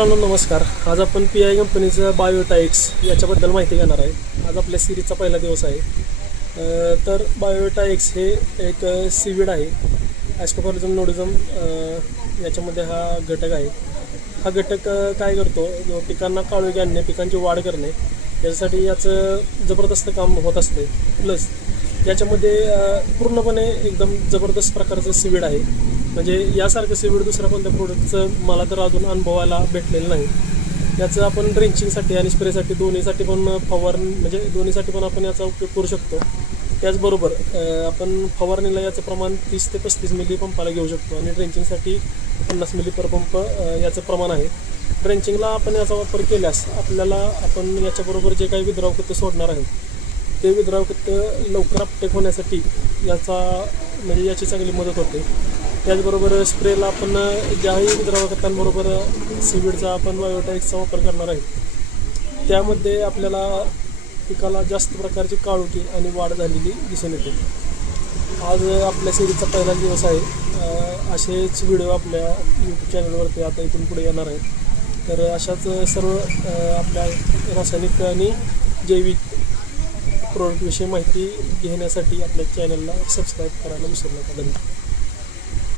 मित्रांनो नमस्कार. आज आपण पी आय कंपनीचं बायोटाईक्स याच्याबद्दल माहिती घेणार आहे. आज आपल्या सिरीजचा पहिला दिवस आहे. तर बायोटाईक्स हे एक सीविड आहे. ॲस्कोफॉरिझम नोडिझम याच्यामध्ये हा घटक आहे. हा घटक काय करतो? पिकांना काळोखी आणणे पिकांची वाढ करणे याच्यासाठी याचं जबरदस्त काम होत असते. प्लस याच्यामध्ये पूर्णपणे एकदम जबरदस्त प्रकारचं सिविड आहे. म्हणजे यासारखं सिविड दुसऱ्या कोणत्या प्रोडक्टचं मला तर अजून अनुभवायला भेटलेलं नाही. याचं आपण ड्रिंचिंगसाठी आणि स्प्रेसाठी दोन्हीसाठी पण फवारणी म्हणजे दोन्हीसाठी पण आपण याचा उपयोग करू शकतो. त्याचबरोबर आपण फवारणीला याचं प्रमाण तीस ते पस्तीस मिली पंपाला घेऊ शकतो आणि ड्रेंचिंगसाठी पन्नास मिली पर पंप याचं प्रमाण आहे. ड्रेंचिंगला आपण याचा वापर केल्यास आपल्याला आपण याच्याबरोबर जे काही विद्रावकृत्य खतं सोडणार आहे ते विद्रावकृत्य लवकर अपटेक होण्यासाठी याचा म्हणजे याची चांगली मदत होते. त्याचबरोबर स्प्रेला आपण ज्याही द्रवखतांबरोबर खतांबरोबर आपण बायोटाईक्सचा वापर करणार आहे त्यामध्ये आपल्याला पिकाला जास्त प्रकारची काळोखी आणि वाढ झालेली दिसून येते. आज आपल्या सिरीजचा पहिला दिवस आहे. असेच व्हिडिओ आपल्या यूट्यूब चॅनलवरती आता इथून पुढे येणार आहेत. तर अशाच सर्व आपल्या रासायनिक आणि जैविक प्रोडक्टविषयी माहिती घेण्यासाठी आपल्या चॅनलला सबस्क्राईब करायला विसरू नका धन्यवाद